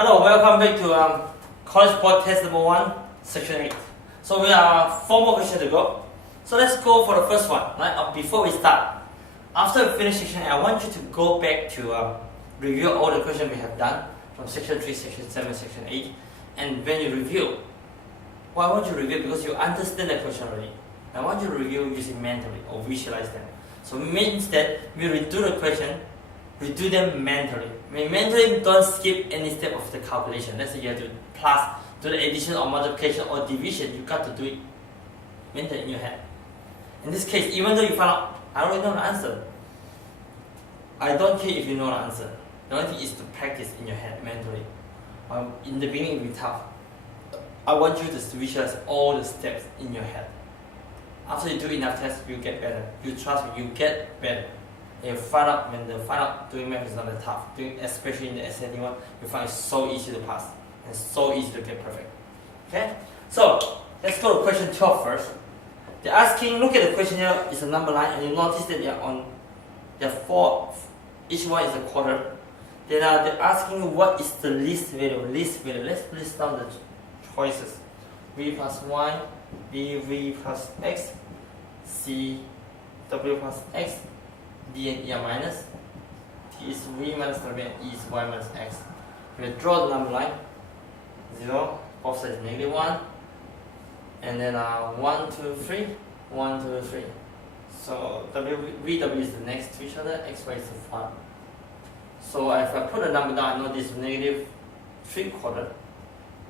Hello, welcome back to College Board Test number 1, section 8. So we are 4 more questions to go. So let's go for the first one. Right? Before we start, after we finish section 8, I want you to go back to review all the questions we have done from section 3, section 7, section 8. And when you review, why won't you review? Because you understand the question already. I want you to review using mentally or visualize them. So it means that we redo the question, redo them mentally. Mentally, don't skip any step of the calculation. Let's say you have to plus, do the addition or multiplication or division, you got to do it mentally in your head. In this case, even though you find out, I already know the answer, I don't care if you know the answer. The only thing is to practice in your head mentally. In the beginning, it will be tough. I want you to visualize all the steps in your head. After you do enough tests, you get better. You trust me, you get better. And you find out when the doing math is not that tough, especially in the SAT one, you find it so easy to pass and so easy to get perfect. Okay? So let's go to question 12 first. They're asking, look at the question here, it's a number line, and you notice that there are 4, each one is a quarter. Then they're asking what is the least value. Let's list down the choices. V plus y, b v plus x, c w plus x, d and e are minus, t is v minus w and e is y minus x. We draw the number line, 0, both sides negative 1, and then 1, 2, 3, 1, 2, 3. So v, w is the next to each other, x, y is the front. So if I put a number down, I know this is negative 3/4,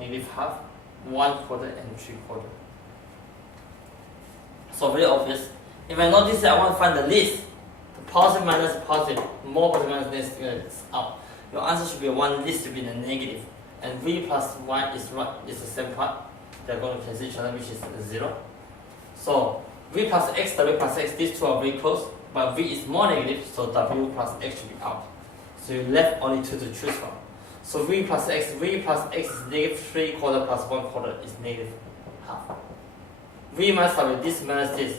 negative half, 1/4 and 3/4. So very obvious. If I notice that I want to find the least, the positive minus positive, more positive minus negative out. Your answer should be 1 least to be the negative. And v plus y is the same part. They're going to cancel each other, which is 0. So v plus x, w plus x, these two are very close, but v is more negative, so w plus x should be out. So you left only 2 to choose from. So v plus x is negative 3/4 plus 1/4 is negative half. V minus w, this minus this.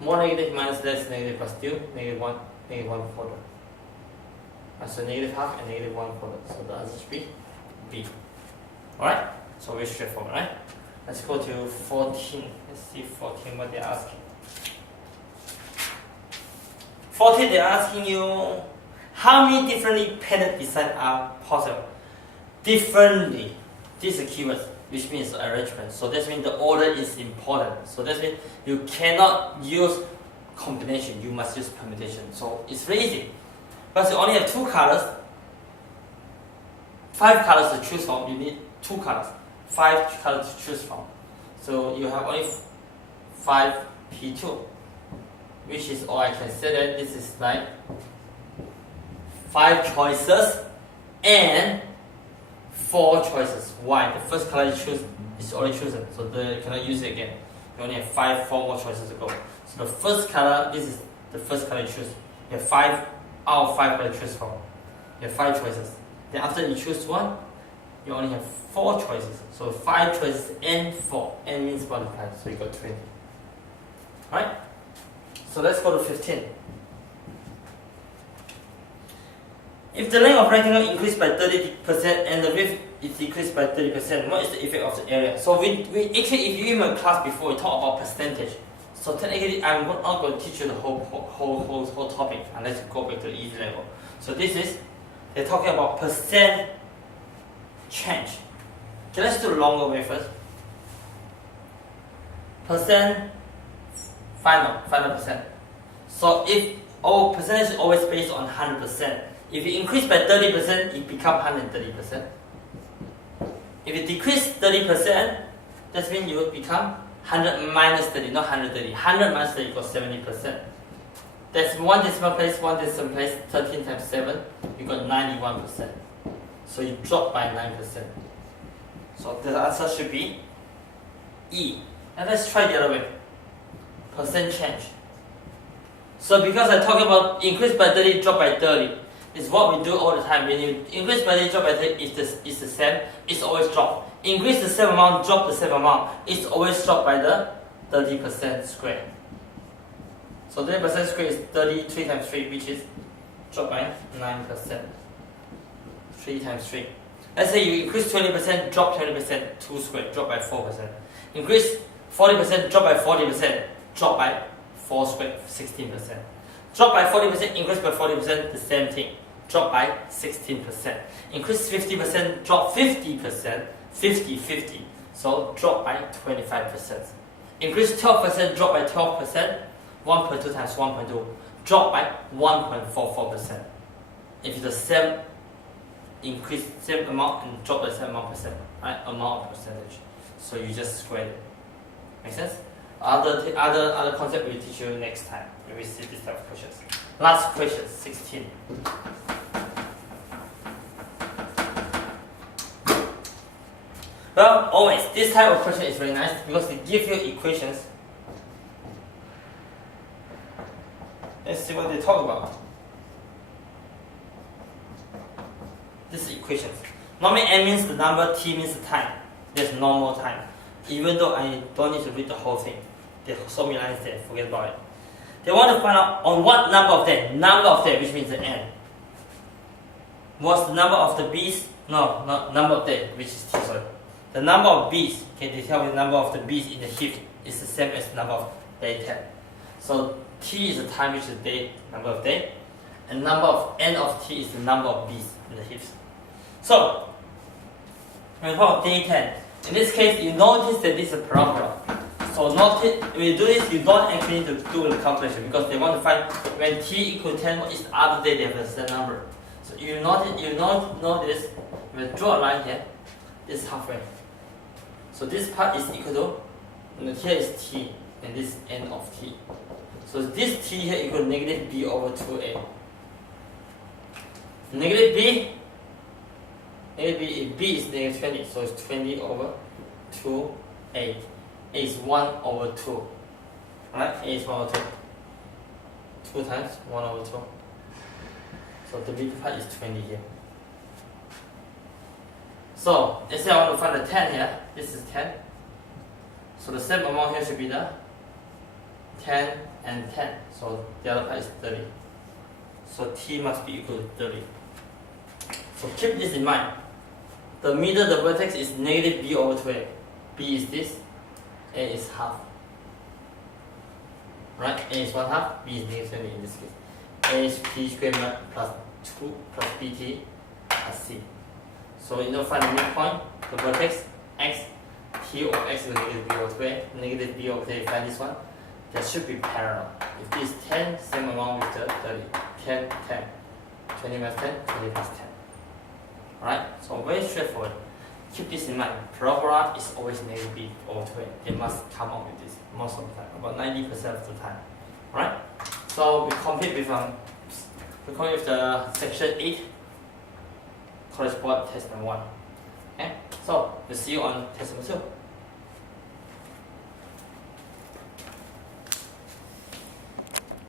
More negative minus less negative plus 2, negative 1, negative 1/4. So negative half and negative 1/4. So the answer should be B. Alright? So very straightforward, right? Let's go to 14. Let's see 14 what they're asking. 14 they're asking you how many differently patterned designs are possible. Differently. This is a keyword, which means arrangement. So that means the order is important. So that means you cannot use combination, you must use permutation. So it's very easy. But you only have 2 colors, 5 colors to choose from, you need 2 colors, 5 colors to choose from. So you have only 5 P2, which is all I can say that this is like 5 choices and 4 choices. Why? The first color you choose is already chosen, so you cannot use it again. You only have 4 more choices to go. So the first color, this is the first color you choose. You have 5 out of 5 colors to choose from. You have 5 choices. Then after you choose one, you only have 4 choices. So 5 choices and 4. N means multiply, so you got 20. Alright? So let's go to 15. If the length of rectangle increased by 30% and the width is decreased by 30%, what is the effect of the area? So we actually, if you in my class before, we talk about percentage. So technically, I'm not going to teach you the whole topic unless you go back to the easy level. So this is, they're talking about percent change. Okay, let's do the longer way first. Percent final percent. So if percentage is always based on 100%. If you increase by 30%, it becomes 130%. If you decrease 30%, that means you become 100 minus 30, not 130. 100 minus 30 equals 70%. That's 1 decimal place, 13 times 7, you got 91%. So you drop by 9%. So the answer should be E. And let's try the other way. Percent change. So because I talk about increase by 30, drop by 30, it's what we do all the time. When you increase by 30, drop by 30, it's the same. It's always drop. Increase the same amount, drop the same amount. It's always drop by the 30% square. So 30% square is 33 times 3, which is drop by 9%. 3 times 3. Let's say you increase 20%, drop 20%, 2 squared, drop by 4%. Increase 40%, drop by 40%, drop by 4 squared, 16%. Drop by 40%, increase by 40%, the same thing. Drop by 16%. Increase 50%, drop 50%, 50, 50. So drop by 25%. Increase 12%, drop by 12%, 1.2 times 1.2, drop by 1.44%. If it's the same increase, same amount and drop the same amount percent, right? Amount of percentage. So you just square it. Make sense? Other concept we will teach you next time when we see this type of questions. Last question, 16. Well, always this type of question is very nice because they give you equations. Let's see what they talk about. This is equations. Normally n means the number, t means the time. There's normal time. Even though I don't need to read the whole thing. There's so many lines there, forget about it. They want to find out on what number of day, which means the n. What's the number of the bees? No, not number of day, which is t, sorry. The number of bees, okay, they tell me the number of the bees in the heap is the same as the number of day 10. So t is the time, which is the day, number of day. And number of n of t is the number of bees in the heaps. So, when we talk day 10, in this case, you notice that this is a parabola. So notice, when you do this, you don't actually need to do the calculation because they want to find when t equals 10, what is the other day they have the same number. So you notice, when you draw a line here, this is halfway. So this part is equal to, and here is t, and this is n of t. So this t here equals negative b over 2a. Negative b is negative 20, so it's 20 over 2a. A is 1 over 2. Right? A is 1 over 2. 2 times 1 over 2. So the middle part is 20 here. So let's say I want to find the 10 here. This is 10. So the same amount here should be the 10 and 10. So the other part is 30. So t must be equal to 30. So keep this in mind. The middle, the vertex is negative b over 2a. B is this, a is half. Right? A is 1 half, b is negative 20 in this case. A is p squared plus 2 plus bt plus c. So in order to find the midpoint, the vertex x, t over x is negative b over 2a, negative b over 2a, find this one. That should be parallel. If this is 10, same amount with the 30. 10, 10. 20 minus 10, 20 plus 10. Alright? So very straightforward. Keep this in mind. Parabola is always negative b over 2a. They must come up with this most of the time, about 90% of the time. Alright? So we complete with the section 8 college board test number 1. Okay? So we'll see you on test number 2.